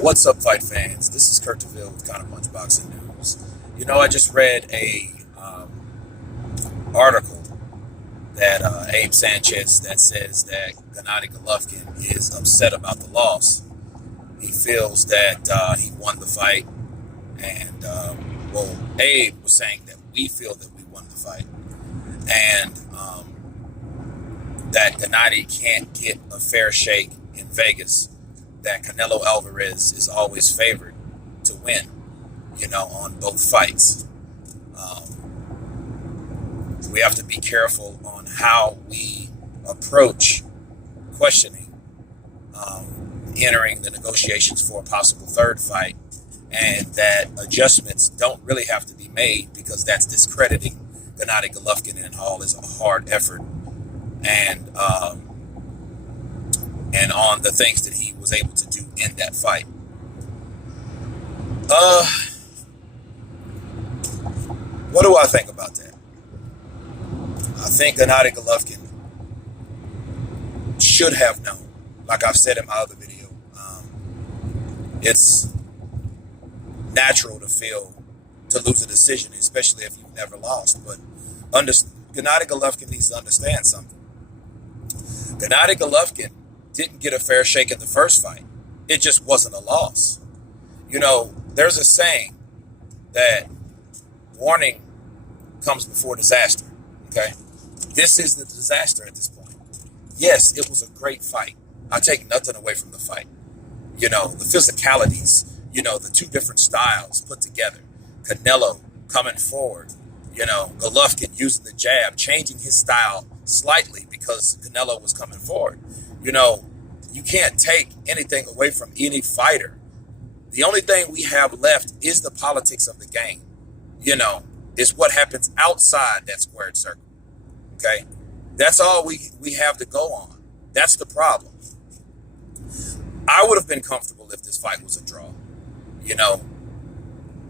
What's up, fight fans? This is Kurt DeVille with Counterpunch Boxing News. I just read a article that Abe Sanchez that says that Gennady Golovkin is upset about the loss. He feels that he won the fight, and Abe was saying that we feel that we won the fight, and that Gennady can't get a fair shake in Vegas. That Canelo Alvarez is always favored to win, on both fights. We have to be careful on how we approach questioning, entering the negotiations for a possible third fight, and that adjustments don't really have to be made because that's discrediting Gennady Golovkin and all his hard effort and on the things that he was able to do in that fight. What do I think about that? I think Gennady Golovkin should have known, like I've said in my other video. It's natural to lose a decision, especially if you've never lost. But Gennady Golovkin needs to understand something. Gennady Golovkin didn't get a fair shake in the first fight. It just wasn't a loss. There's a saying that warning comes before disaster. Okay? This is the disaster at this point. Yes, it was a great fight. I take nothing away from the fight. The physicalities, the two different styles put together. Canelo coming forward, Golovkin using the jab, changing his style slightly because Canelo was coming forward. You can't take anything away from any fighter. The only thing we have left is the politics of the game. It's what happens outside that squared circle. Okay? That's all we have to go on. That's the problem. I would have been comfortable if this fight was a draw.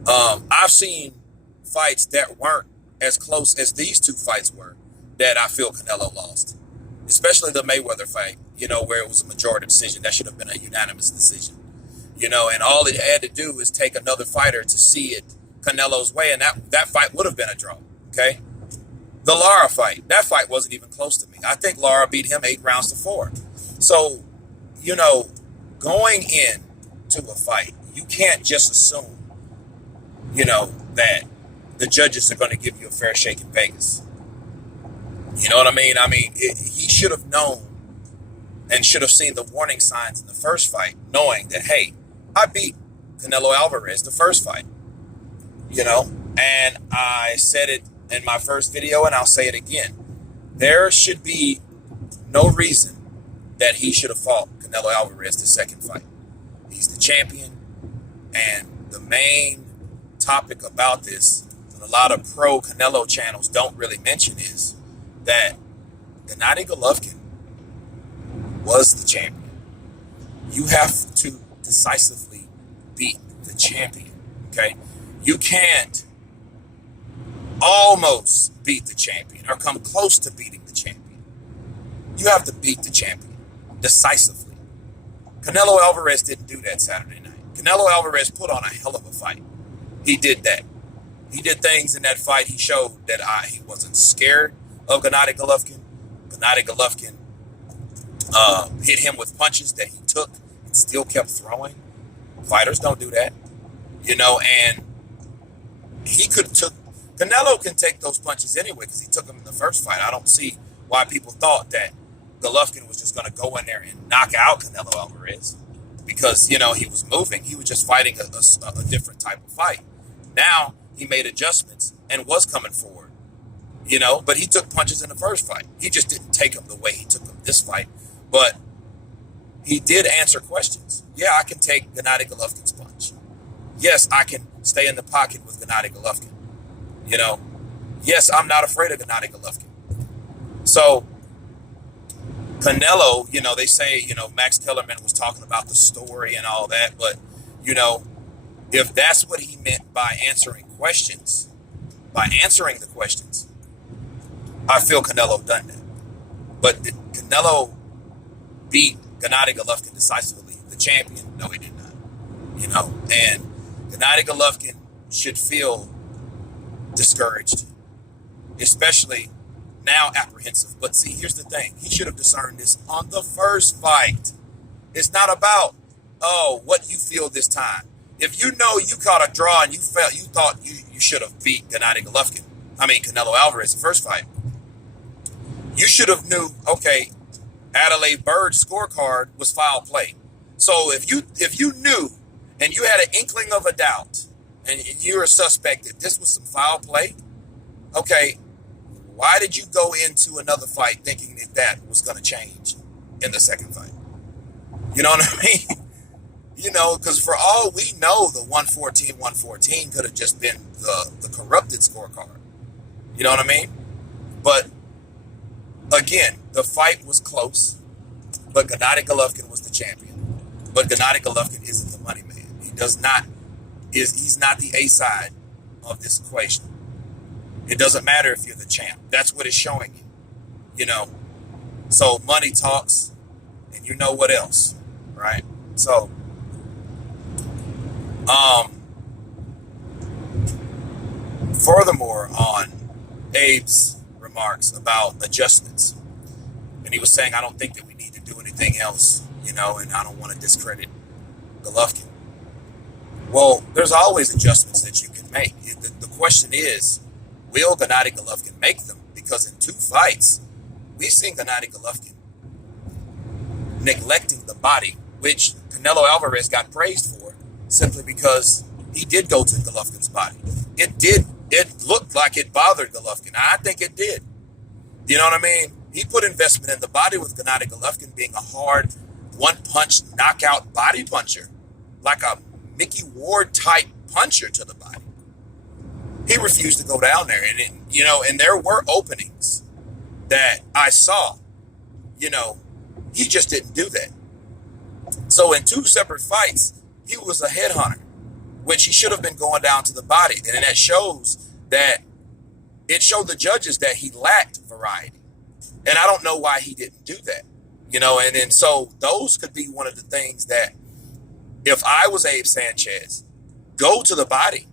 I've seen fights that weren't as close as these two fights were that I feel Canelo lost. Especially the Mayweather fight, where it was a majority decision. That should have been a unanimous decision. And all it had to do is take another fighter to see it Canelo's way, and that fight would have been a draw, okay? The Lara fight, that fight wasn't even close to me. I think Lara beat him 8-4. So, going in to a fight, you can't just assume, that the judges are going to give you a fair shake in Vegas. You know what I mean? He should have known and should have seen the warning signs in the first fight, knowing that, hey, I beat Canelo Alvarez the first fight, and I said it in my first video and I'll say it again. There should be no reason that he should have fought Canelo Alvarez the second fight. He's the champion, and the main topic about this, and a lot of pro Canelo channels don't really mention, is that Gennady Golovkin was the champion. You have to decisively beat the champion, okay? You can't almost beat the champion or come close to beating the champion. You have to beat the champion decisively. Canelo Alvarez didn't do that Saturday night. Canelo Alvarez put on a hell of a fight. He did that. He did things in that fight. He showed that he wasn't scared of Gennady Golovkin. Gennady Golovkin hit him with punches that he took and still kept throwing. Fighters don't do that, and he could have took. Canelo can take those punches anyway because he took them in the first fight. I don't see why people thought that Golovkin was just going to go in there and knock out Canelo Alvarez because, he was moving. He was just fighting a different type of fight. Now he made adjustments and was coming forward, but he took punches in the first fight. He just didn't take them the way he took them this fight, but he did answer questions. Yeah, I can take Gennady Golovkin's punch. Yes, I can stay in the pocket with Gennady Golovkin. Yes, I'm not afraid of Gennady Golovkin. So Canelo, they say, Max Kellerman was talking about the story and all that, but, if that's what he meant by answering the questions, I feel Canelo done that. But did Canelo beat Gennady Golovkin decisively, the champion? No, he did not. And Gennady Golovkin should feel discouraged, especially now apprehensive. But see, here's the thing. He should have discerned this on the first fight. It's not about, what you feel this time. If you know you caught a draw and you thought you should have beat Canelo Alvarez the first fight, you should have knew, okay, Adelaide Bird's scorecard was foul play. So if you knew and you had an inkling of a doubt and you're a suspect that this was some foul play, okay, why did you go into another fight thinking that was going to change in the second fight? You know what I mean? Because for all we know, the 114 could have just been the corrupted scorecard. You know what I mean? But again, the fight was close, but Gennady Golovkin was the champion. But Gennady Golovkin isn't the money man. He's not the A side of this equation. It doesn't matter if you're the champ. That's what it's showing you. So money talks, and you know what else, right? So, furthermore, on Abe's remarks about adjustments, and he was saying, I don't think that we need to do anything else, and I don't want to discredit Golovkin. Well, there's always adjustments that you can make. The question is, will Gennady Golovkin make them? Because in 2 fights, we've seen Gennady Golovkin neglecting the body, which Canelo Alvarez got praised for simply because he did go to Golovkin's body. It looked like it bothered Golovkin. I think it did. You know what I mean? He put investment in the body with Gennady Golovkin being a hard one-punch knockout body puncher, like a Mickey Ward type puncher to the body. He refused to go down there, and there were openings that I saw. He just didn't do that. So in 2 separate fights, he was a headhunter, which he should have been going down to the body, and that showed the judges that he lacked variety, and I don't know why he didn't do that. And so those could be one of the things that, if I was Abe Sanchez, go to the body.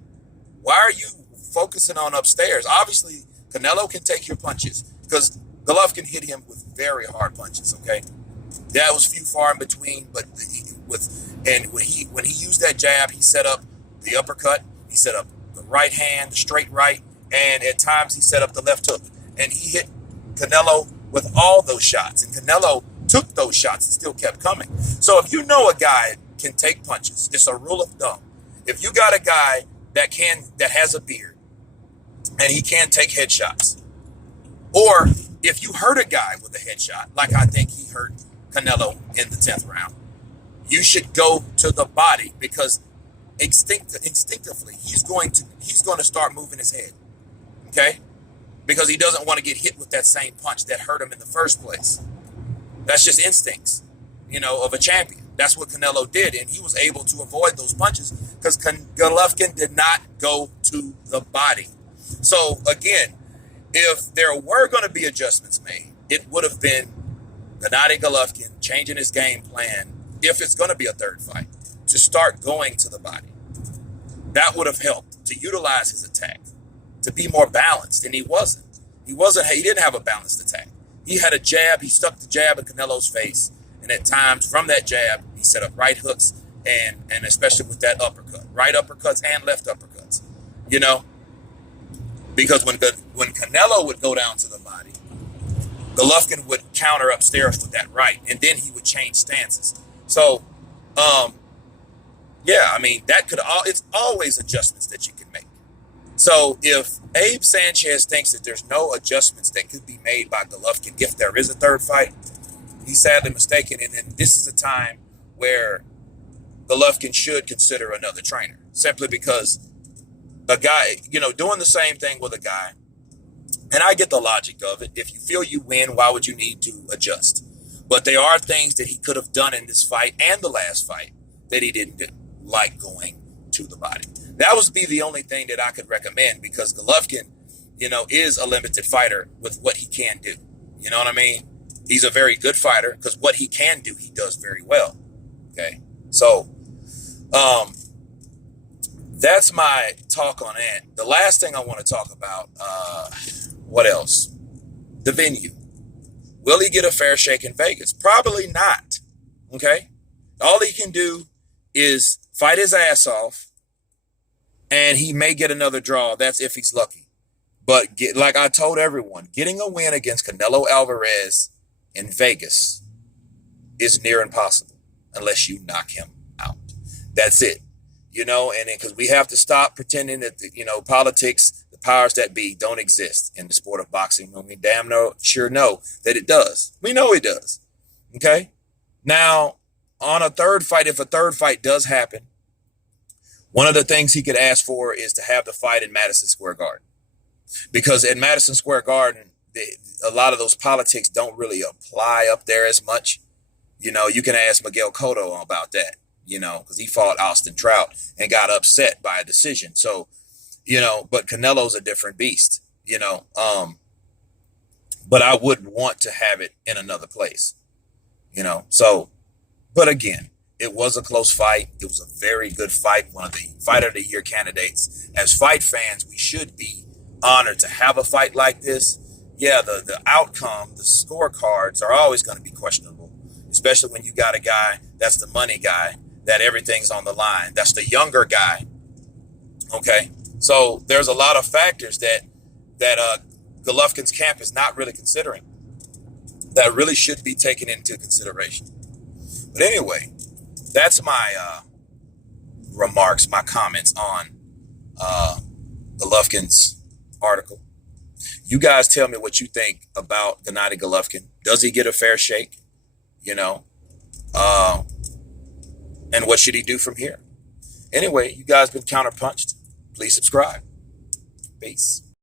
Why are you focusing on upstairs? Obviously, Canelo can take your punches because Golovkin hit him with very hard punches. Okay, that was few far in between, but when he used that jab, he set up the uppercut. He set up the right hand, the straight right, and at times he set up the left hook, and he hit Canelo with all those shots, and Canelo took those shots and still kept coming. So if you know a guy can take punches, it's a rule of thumb. If you got a guy that has a beard and he can take headshots, or if you hurt a guy with a headshot, like I think he hurt Canelo in the 10th round, you should go to the body because instinctively he's going to start moving his head, okay? Because he doesn't want to get hit with that same punch that hurt him in the first place. That's just instincts, of a champion. That's what Canelo did, and he was able to avoid those punches because Golovkin did not go to the body. So again, if there were going to be adjustments made, it would have been Gennady Golovkin changing his game plan, if it's going to be a third fight, to start going to the body. That would have helped to utilize his attack, to be more balanced, and he wasn't. He didn't have a balanced attack. He had a jab, he stuck the jab in Canelo's face, and at times from that jab, he set up right hooks, and especially with that uppercut, right uppercuts and left uppercuts, because when Canelo would go down to the body, Golovkin would counter upstairs with that right, and then he would change stances. So, it's always adjustments that you can make. So if Abe Sanchez thinks that there's no adjustments that could be made by Golovkin if there is a third fight, he's sadly mistaken. And then this is a time where Golovkin should consider another trainer, simply because a guy, doing the same thing with a guy, and I get the logic of it. If you feel you win, why would you need to adjust? But there are things that he could have done in this fight and the last fight that he didn't do, like going to the body. That would be the only thing that I could recommend, because Golovkin, is a limited fighter with what he can do. You know what I mean? He's a very good fighter because what he can do, he does very well. Okay. So, that's my talk on it. The last thing I want to talk about, what else? The venue. Will he get a fair shake in Vegas? Probably not. Okay? All he can do is fight his ass off, and he may get another draw. That's if he's lucky. But like I told everyone, getting a win against Canelo Alvarez in Vegas is near impossible unless you knock him out. That's it. And because we have to stop pretending that, politics, the powers that be don't exist in the sport of boxing when we damn sure know that it does. We know it does. Okay? Now, on a third fight, if a third fight does happen, one of the things he could ask for is to have the fight in Madison Square Garden. Because at Madison Square Garden, a lot of those politics don't really apply up there as much. You can ask Miguel Cotto about that, because he fought Austin Trout and got upset by a decision. So, but Canelo's a different beast, but I wouldn't want to have it in another place, so, but again, it was a close fight. It was a very good fight. One of the Fighter of the Year candidates. As fight fans, we should be honored to have a fight like this. Yeah, the outcome, the scorecards are always going to be questionable, especially when you got a guy that's the money guy, that everything's on the line. That's the younger guy. Okay, so there's a lot of factors that Golovkin's camp is not really considering that really should be taken into consideration. But anyway, that's my remarks, my comments on Golovkin's article. You guys tell me what you think about Gennady Golovkin. Does he get a fair shake? And what should he do from here? Anyway, you guys been counterpunched. Please subscribe. Peace.